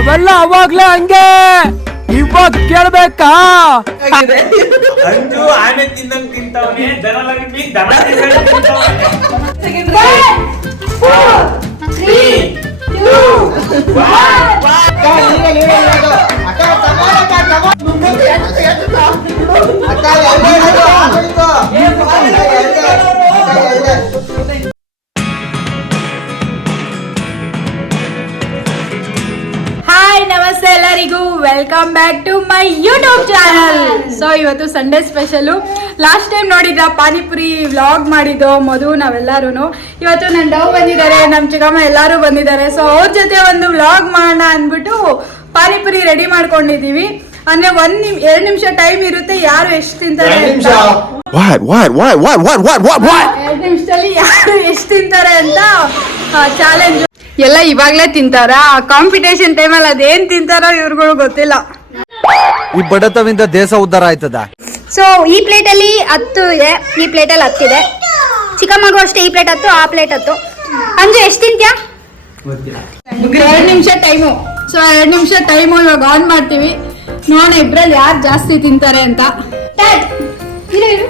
ನಾವೆಲ್ಲ ಅವಾಗ್ಲೇ ಹಂಗೆ. ಇವಾಗ ಕೇಳ್ಬೇಕಾ? ಅಂಜು ಆನೆ ತಿನ್ನಂಗ್ ತಿಂತಾವನೆ ದನ ಲಗಟ್ಲಿ ದನ ತಿನ್ನಂಗ್ ತಿಂತಾವನೆ. Hi welcome back to my YouTube channel so ಇವತ್ತು ಸಂಡೇ ಸ್ಪೆಷಲು ಲಾಸ್ಟ್ ಟೈಮ್ ನೋಡಿದ ಪಾನಿಪುರಿ ವ್ಲಾಗ್ ಮಾಡಿದ್ದು ಮಧು ನಾವೆಲ್ಲರೂ ಇವತ್ತು ನನ್ನ ಡವ್ ಬಂದಿದ್ದಾರೆ ನಮ್ಮ ಚಿಕ್ಕಮ್ಮ ಎಲ್ಲರೂ ಬಂದಿದ್ದಾರೆ. ಸೊ ಅವ್ರ ಜೊತೆ ಒಂದು ವ್ಲಾಗ್ ಮಾಡೋಣ ಅಂದ್ಬಿಟ್ಟು ಪಾನಿಪುರಿ ರೆಡಿ ಮಾಡ್ಕೊಂಡಿದ್ದೀವಿ. ಅಂದ್ರೆ ಒಂದ್ ನಿಮ್ ಎರಡ್ ನಿಮಿಷ ಟೈಮ್ ಇರುತ್ತೆ ಯಾರು ಎಷ್ಟು ತಿಂತಾರೆ ಎರಡ್ ನಿಮಿಷದಲ್ಲಿ ಯಾರು ಎಷ್ಟು ತಿಂತಾರೆ ಅಂತ ಚಾಲೆಂಜ್ ಎಲ್ಲ ಇವಾಗ್ಲೇ ತಿಂತಾರ? ಕಾಂಪಿಟೇಷನ್ ಟೈಮಲ್ಲಿ ಅದೇನ್ ತಿಂತಾರೋ ಇವ್ರುಗಳು ಗೊತ್ತಿಲ್ಲ. ಈ ಬಡತವಿಂದ ದೇಶ ಉದ್ಧಾರ ಆಯ್ತದ? ಸೊ ಈ ಪ್ಲೇಟಲ್ಲಿ ಹತ್ತು ಇದೆ. ಈ ಪ್ಲೇಟಲ್ಲಿ ಹತ್ತಿದೆ. ಚಿಕ್ಕಮ್ಮಗೂ ಅಷ್ಟೇ ಈ ಪ್ಲೇಟ್ ಹತ್ತು ಆ ಪ್ಲೇಟ್ ಹತ್ತು. ಅಂಜು ಎಷ್ಟು ತಿಂತ್ಯಾ? ಎರಡು ನಿಮಿಷ ಟೈಮು ಸೊ ಎರಡು ನಿಮಿಷ ಟೈಮು ಇವಾಗ ಆನ್ ಮಾಡ್ತೀವಿ. ನೋಡೋಣ ಇಬ್ರಲ್ಲಿ ಯಾರು ಜಾಸ್ತಿ ತಿಂತಾರೆ ಅಂತ. ಇರು ಇರು.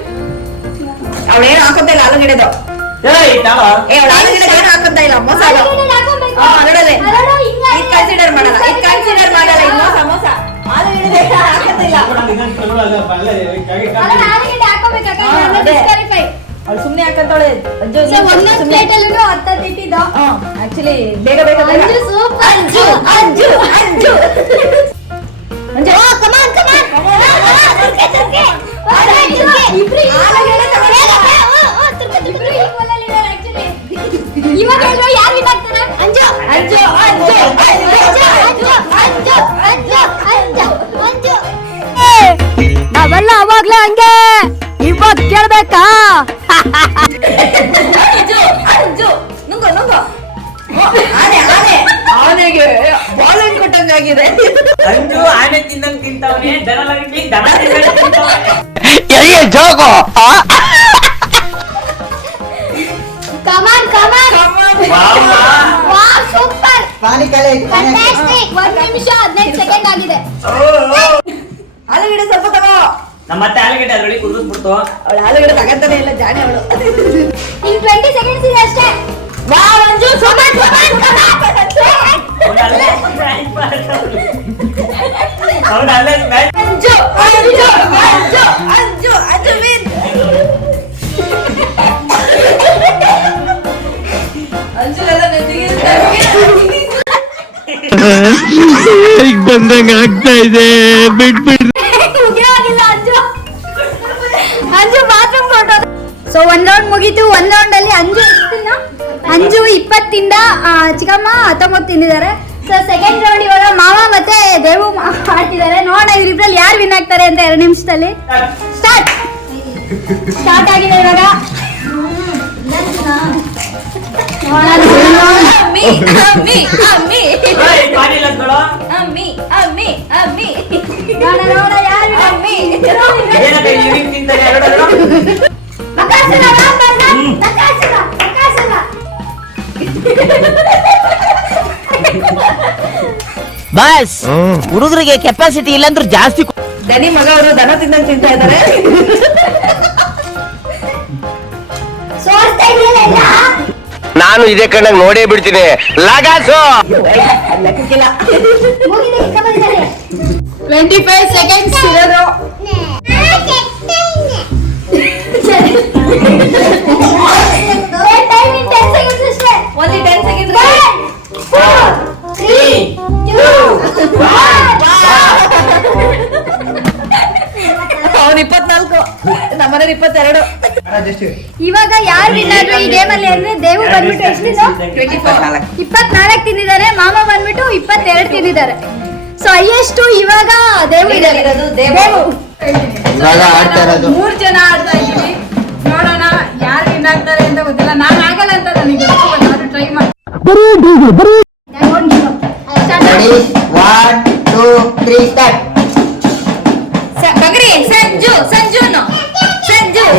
ಅವಳೇನು ಹಾಕೋದಿಲ್ಲ ಆಲೂಗಿಡದು ಆಲೂಗಡ್ಡೆದು. ಏ ಅವಳ ಆಲೂಗಡ್ಡೆ ಏನು ಹಾಕೋತಾ ಇಲ್ಲ ಮೋಸ ಅರಳಲೆ ಇದು ಕನ್ಸಿಡರ್ ಮಾಡಲ್ಲ. ಕನ್ಸಿಡರ್ ಸಮೋಸ. ಹಾಕೋಬೇಕಾ ಡಿಸ್ಕ್ವಾಲಿಫೈ ಸುಮ್ಮನೆ ಹಾಕಂತಾಳೆ ಅಂಜು ಆಕ್ಚುಲಿ ಬೇಗ ಬೇಗ ಅಂಜು ಸೂಪರ್. ಅಂಜು ಅಂಜು ಅಂಜು. ಅಂಜು. ಓ ಮೊದ್ಲ ಹಂಗೆ. ಇವತ್ ಕೇಳ್ಬೇಕಾ? ಆನೆಗೆ 15 ಸೆಕೆಂಡ್ ಆಗಿದೆ. ಸ್ವಲ್ಪ ತಗೋ. ನಮ್ಮ ಮತ್ತೆ ಆಲೂಗಡ್ಡೆ ಅದ್ರೊಳಗೆ ಕುದಿಸ್ಬಿಡ್ತು ಅವಳು ಆಲೂಗಡ್ಡೆ ತಗಂತಾನೆ ಇಲ್ಲ ಜಾಣೆ ಅವಳು. ಇನ್ ಟ್ವೆಂಟಿ ಸೆಕೆಂಡ್ಸ್ ಇದೆ ಅಷ್ಟೇ. ವಾವ್ ಅಂಜು ಅಲ್ಲೇ ಅಂಜು ಅಂಜು ಅಂಜು ಅಂಜು ನೆತ್ತಿಗೆ ಬಂದಂಗ ಆಗ್ತಾ ಇದೆ. ಬಿಟ್ಬಿಡ್ರಿ ಸೊ ಒಂದ್ ರೌಂಡ್ ಮುಗೀತು. ಒಂದ್ ರೌಂಡ್ ಅಲ್ಲಿ ಅಂಜು ಅಂಜು ಇಪ್ಪತ್ತಿಂದ ಚಿಕ್ಕಮ್ಮ ಹತ್ತೊಂಬತ್ತು ತಿಂದಿದ್ದಾರೆ. ಸೊ ಸೆಕೆಂಡ್ ರೌಂಡ್ ಇವಾಗ ಮಾವ ಮತ್ತೆ ದೇವು ಆಡ್ತಿದ್ದಾರೆ. ಮಾಡ್ತಿದ್ದಾರೆ ನೋಡೋಣ ಇವ್ರಿಬ್ರಲ್ಲಿ ಯಾರು ವಿನ್ ಆಗ್ತಾರೆ ಅಂತ ಎರಡು ನಿಮಿಷದಲ್ಲಿ. ಸ್ಟಾರ್ಟ್ ಸ್ಟಾರ್ಟ್ ಆಗಿದೆ ಇವಾಗ. ಅಮ್ಮಿ ಅಮ್ಮಿ ಬಸ್ ಹುಡುಗರಿಗೆ ಕೆಪಾಸಿಟಿ ಇಲ್ಲಂದ್ರೆ ಜಾಸ್ತಿ ಕೊ- ದನಿ ಮಗ ಅವರು ದನ ತಿಂದಂಗ್ ತಿಂತಾ ಎಲ್ಲ? ನಾನು ಇದೇ ಕಣ್ಣಾಗ ನೋಡೇ ಬಿಡ್ತೀನಿ. ಲಗಾಸು! ಟ್ವೆಂಟಿ ಫೈವ್ ಸೆಕೆಂಡ್ಸ್ ಇರೋದು. ಇಪ್ಪತ್ನಾಲ್ಕು ನಮ್ಮನೆ ಇಪ್ಪತ್ತೆರಡು. ಇವಾಗ ಯಾರು ವಿನ್ ಆದ್ರು ಈ ಗೇಮ್ ಅಲ್ಲಿ ಅಂದ್ರೆ ದೇವು ಬಂದ್ಬಿಟ್ಟು ಎಷ್ಟು ಟ್ವೆಂಟಿ ಫೋರ್ ಇಪ್ಪತ್ನಾಲ್ಕು ತಿಂದಿದ್ದಾರೆ ಮಾಮ ಬಂದ್ಬಿಟ್ಟು ಇಪ್ಪತ್ತೆರಡು ತಿಂದಿದ್ದಾರೆ. ಸೊ ಹೈಯೆಸ್ಟ್ ಇವಾಗ ದೇವು ಇರೋದು ದೇವು. ಇವಾಗ ಆಡ್ತಾ ಇರೋದು. ಮೂರ್ ಜನ ಆಡ್ತಾ ಇದ್ದೀವಿ. ನೋಡೋಣ ಯಾರು ವಿನ್ ಆಗ್ತಾರೆ ಅಂತ ಗೊತ್ತಿಲ್ಲ. ನಾನು ಆಗಲ್ಲ ಅಂತ ನನಗೆ ಟ್ರೈ ಮಾಡಿ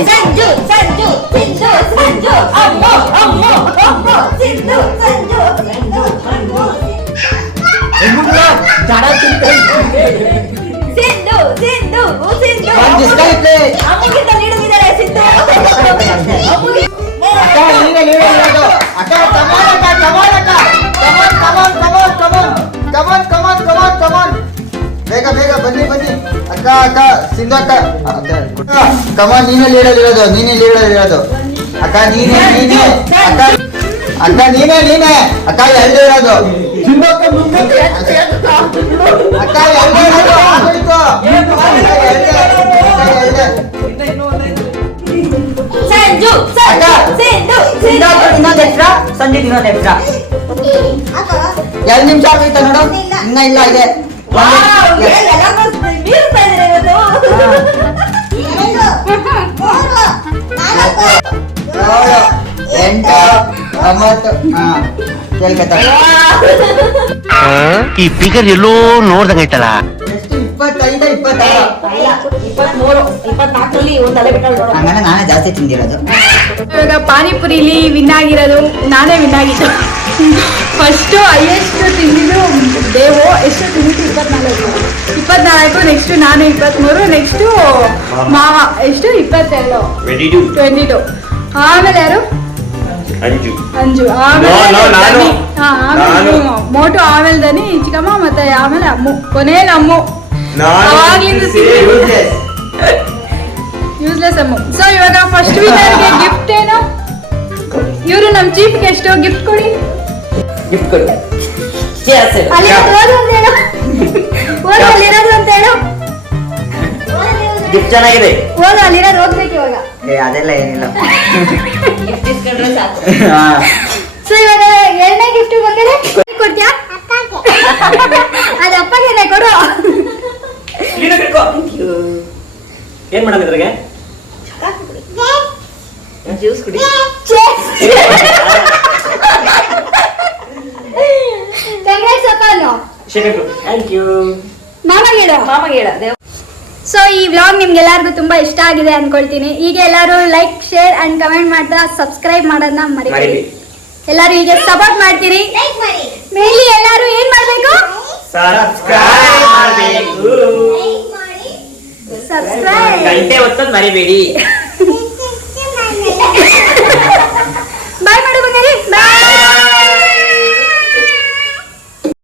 സഞ്ജു സഞ്ജു സിന്ധു സഞ്ജു അമ്മോ അമ്മോ അമ്മോ സിന്ധു സഞ്ജു സിന്ധു സഞ്ജു എങ്ങുള്ള ധാരാളം സിന്ധു സിന്ധു ഓ സിന്ധു ഞാൻ ഡിസ്പ്ലേ അമ്മക്ക് തലയിട ഇതരെ സിന്ധു അമ്മക്ക് അക്ക നീന നീന അക്ക കമോൺ അക്ക കമോൺ അക്ക come on come on come on come on come on come on ಬನ್ನಿ ಬನ್ನಿ. ಅಕ್ಕ ಅಕ್ಕ ಸಿಂಧು ಅಕ್ಕ. ಕಮಾನ್ ನೀನೇ ಲೀಡಲ್ಲಿರೋದು ನೀನೇ ಲೀಡಲ್ಲಿರೋದು ಅಕ್ಕ ನೀನೇ ನೀನೇ. ಅಕ್ಕ ಅಕ್ಕ ನೀನೇ ನೀನೇ. ಅಕ್ಕ ಎಲ್ಲೇ ಇರೋದು. ಅಕ್ಕ ಎಲ್ಲೇ ಇರೋದು. ಆಗೋಯ್ತು. ಅಕ್ಕ. ಸಂಜು ಅಕ್ಕ. ಸಂಜು ಇನ್ನೊಂದು ಎಕ್ಸ್ಟ್ರಾ ಸಂಜೆ ಇನ್ನೊಂದು ಎಕ್ಸ್ಟ್ರಾ ಎರಡು ನಿಮಿಷ ಆಗೈತೆ ನೋಡು? ಇನ್ನ ಇಲ್ಲ ಇದೆ. ಒಂಬತ್ತು ಹಾ ಕೇಳ್ಕತ್ತ ಈ ಫಿಗರ್ ಎಲ್ಲೋ ನೋಡ್ದಂಗೈತಲ್ಲ ಎಷ್ಟು ಇಪ್ಪತ್ತೈದು ಇಪ್ಪತ್ತಾರು ಇಲ್ಲ ಇಪ್ಪತ್ಮೂರು ಇಪ್ಪತ್ನಾಲ್ಕರಲ್ಲಿ ಒಂದು ತಲೆ ಬಿಟ್ಟಳು ನೋಡು ಹಂಗಂದ್ರೆ ನಾನೇ ಜಾಸ್ತಿ ತಿಂದಿರೋದು ಇವಾಗ ಪಾನಿಪುರಿಲಿ ವಿನ್ ಆಗಿರೋದು ನಾನೇ ವಿನ್ ಆಗಿದ್ದು ಫಸ್ಟು ಹೈಯೆಸ್ಟ್ ತಿಂದಿದ್ದು ದೇವು ಎಷ್ಟು ತಿಂದಿದ್ದು ಇಪ್ಪತ್ನಾಲ್ಕು ಇಪ್ಪತ್ನಾಲ್ಕು ನೆಕ್ಸ್ಟು ನಾನು ಇಪ್ಪತ್ತ್ಮೂರು ನೆಕ್ಸ್ಟು ಮಾವ ಎಷ್ಟು ಇಪ್ಪತ್ತೆರಡು ವೆರಿ ಟು ಟ್ವೆಂಟಿ ಟು ಆಮೇಲೆ ಯಾರು ಅಂಜು. ಅಂಜು. ಆಮೇಲೆ ಆಮೇಲೆ. ಮೋಟು ಆಮೇಲೆ ದನಿ ಚಿಕ್ಕಮ್ಮ ಮತ್ತೆ ಆಮೇಲೆ ಅಮ್ಮು. ಕೊನೆಯಲ್ಲಿ ಅಮ್ಮು ಯೂಸ್ಲೆಸ್ ಅಮ್ಮು. ಸೊ ಇವಾಗ ಫಸ್ಟ್ ವಿನ್ನರ್ಗೆ ಗಿಫ್ಟ್ ಏನು? ಇವರು ನಮ್ಮ ಚೀಫ್ ಗೆಸ್ಟ್ ಗಿಫ್ಟ್ ಕೊಡಿ. ಗಿಫ್ಟ್ ಕೊಡಿ. ಅಲ್ಲಿರೋದು ಓದು ಅಂತ ಹೇಳು. ಓದು ಅಲ್ಲಿರೋದು ಅಂತ ಹೇಳು. ಗಿಫ್ಟ್ ಚೆನ್ನಾಗಿದೆ. ಓದು ಅಲ್ಲಿರೋದು ಹೋಗ್ಬೇಕು ಇವಾಗ. ಏ ಅದೆಲ್ಲ ಏನಿಲ್ಲ. ಹಾ. ಸೊ ಇವಾಗ ಎರಡನೇ ಗಿಫ್ಟ್ ಬಂದರೆ ಕೊಡ್ತೀಯಾ? ಅದು ಅಪ್ಪಗೆ ಕೊಡು. ಇಟ್ಕೋ. ಏನ್ ಮಾಡೋದು ಇದ್ರಾಗೆ? ಜ್ಯೂಸ್ ಕುಡಿ. ಕಂಗ್ರೆಸ್ ಅಪ್ಪ ಅನ್ನು ಥ್ಯಾಂಕ್ ಯು ಮಾಮಗೆ ಹೇಳು. ಮಾಮಗೆ ಹೇಳ. ದೇವ್ ಸೊ ಈ ವ್ಲಾಗ್ ನಿಮ್ಗೆಲ್ಲರಿಗೂ ತುಂಬಾ ಇಷ್ಟ ಆಗಿದೆ ಅನ್ಕೊಳ್ತೀನಿ. ಈಗ ಎಲ್ಲರೂ ಲೈಕ್ ಶೇರ್ ಅಂಡ್ ಕಮೆಂಟ್ ಮಾಡ್ತಾ ಸಬ್ಸ್ಕ್ರೈಬ್ ಮಾಡೋದನ್ನ ಮರಿಬೇಡಿ. ಎಲ್ಲರೂ ಹೀಗೆ ಸಪೋರ್ಟ್ ಮಾಡ್ತೀರಿ. ಮೇಲಿ ಎಲ್ಲರೂ ಏನ್ ಮಾಡ್ಬೇಕು? ಸಬ್ಸ್ಕ್ರೈಬ್ ಮಾಡಬೇಕು. ಸಬ್ಸ್ಕ್ರೈಬ್ ಗಂಟೆ ಒತ್ತದ್ ಮರಿಬೇಡಿ.